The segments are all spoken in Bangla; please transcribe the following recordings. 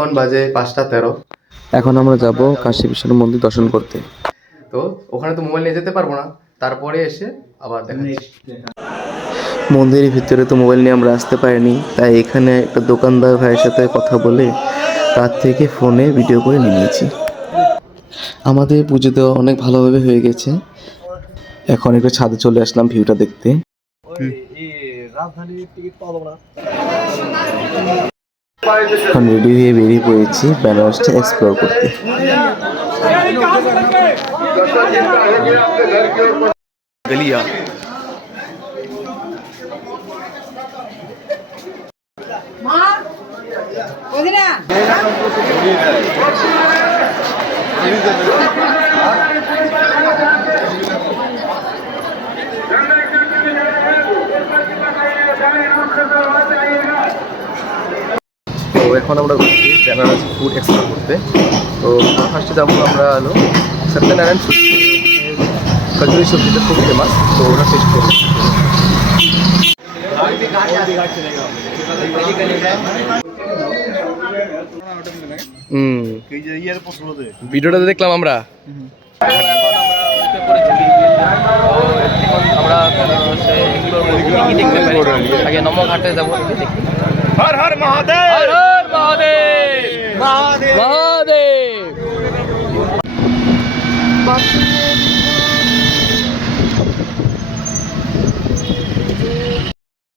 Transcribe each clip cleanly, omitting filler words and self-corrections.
এখন বাজে 5টা 13। এখন আমরা যাব কাশী বিশ্বনাথ মন্দির দর্শন করতে। তো ওখানে তো মোবাইল নিয়ে যেতে পারবো না, তারপরে এসে আবার দেখাচ্ছি। মন্দিরের ভিতরে তো মোবাইল নিয়ে আমরা আসতে পারিনি, তাই এখানে একটা দোকানদার ভাইয়ের সাথে কথা বলে তার থেকে ফোনে ভিডিও করে নিয়ে নিয়েছি। আমাদের পুজো দেওয়া অনেক ভালোভাবে হয়ে গেছে। এখন একটু ছাদে চলে আসলাম ভিউটা দেখতে। এখন রেডি হয়ে বেরিয়ে পড়েছি বেনারসটা এক্সপ্লোর করতে। গলিয়া তো এখন আমরা ঘুরছি বেনারস ফুড এক্সপ্লোর করতে। তো ফার্স্টে যাবো আমরা হলো সত্যনারায়ণ সবজি, কচুরি সবজিটা খুব ফেমাস, তো ওটা টেস্ট করবো। ভিডিওটা দেখলাম আমরা। আমরা আগে নমো ঘাটে যাবো। হর হর মহাদেব, হর হর মহাদেব, মহাদেব মহাদেব।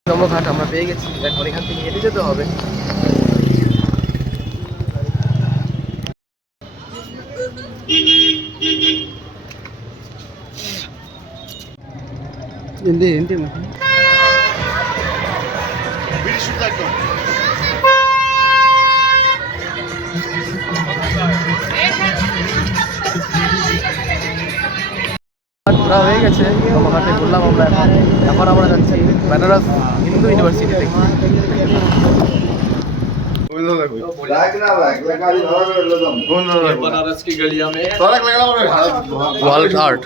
নমো ঘাট আমরা পেয়ে গেছি, এখন এখান থেকে হেঁটে যেতে হবে। ঘোরা হয়ে গেছে, নমঘাটে ঘুরলাম আমরা। এখন আমরা যাচ্ছি বেনারস হিন্দু ইউনিভার্সিটি থেকে। वॉल आर्ट,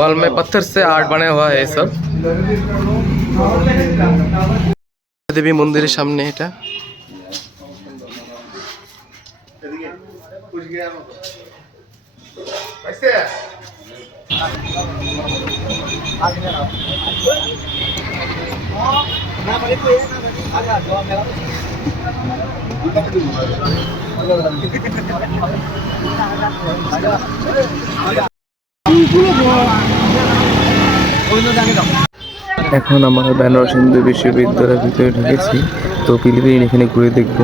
वॉल में पत्थर से आर्ट बना हुआ है ये सब। देवी मंदिर सामने এটা। এখন আমরা বেনারস হিন্দু বিশ্ববিদ্যালয়ের ভিতরে ঢুকেছি। তো পিলিপিলি এখানে ঘুরে দেখব।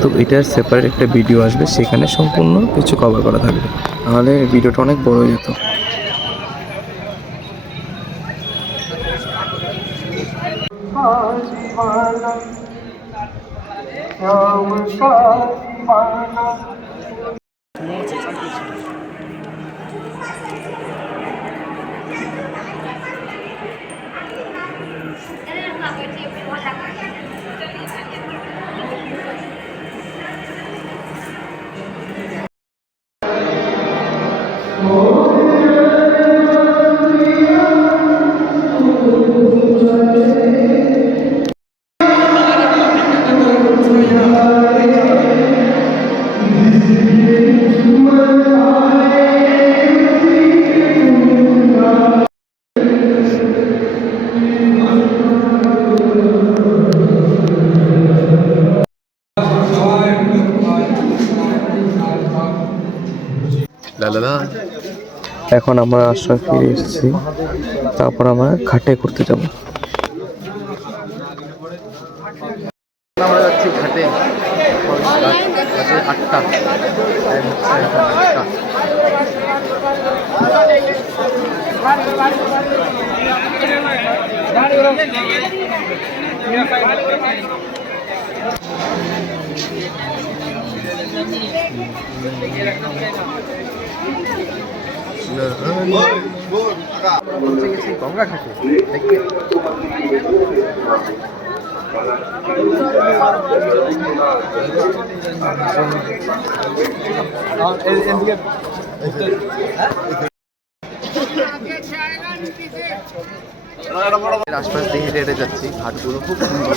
তো এটার সেপারেট একটা ভিডিও আসবে, সেখানে সম্পূর্ণ কিছু কভার করা থাকবে, তাহলে ভিডিওটা অনেক বড় হয়ে যেত। এখন আমরা আশ্রয় ফিরে এসেছি, তারপর আমরা ঘাটে ঘুরতে যাব। আমরা যাচ্ছি ঘাটে। 8টা। গঙ্গা ঘাটে আশপাশ দিয়ে হেঁটে হেঁটে যাচ্ছি। ঘাটগুলো খুব সুন্দর।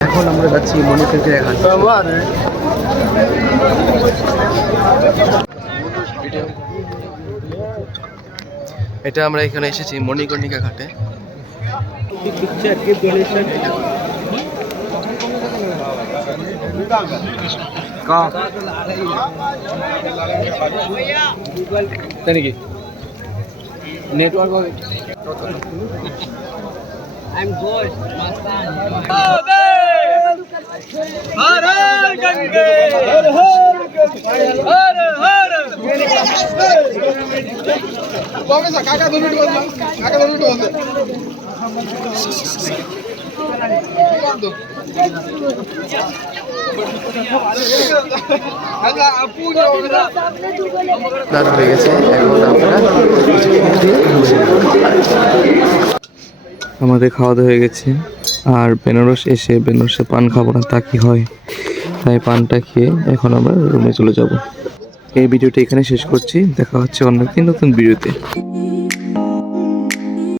এখন আমরা যাচ্ছি মণিকণ্ঠের ঘাট। এটা আমরা এখানে এসেছি মণিকর্ণিকা ঘাটে। নাকি নেটওয়ার্ক I'm good. हर हर गंगे हर हर हर काका 2 मिनिट बोल काका 2 मिनिट बोल দাঁড় হয়ে গেছে। এখন আমরা আমাদের খাওয়া দাওয়া হয়ে গেছে, আর বেনারস এসে বেনারসে পান খাবো না তা কি হয়, তাই পানটা খেয়ে এখন আমরা রুমে চলে যাব। এই ভিডিওটা এখানে শেষ করছি, দেখা হচ্ছে অন্য একদিন নতুন ভিডিওতে।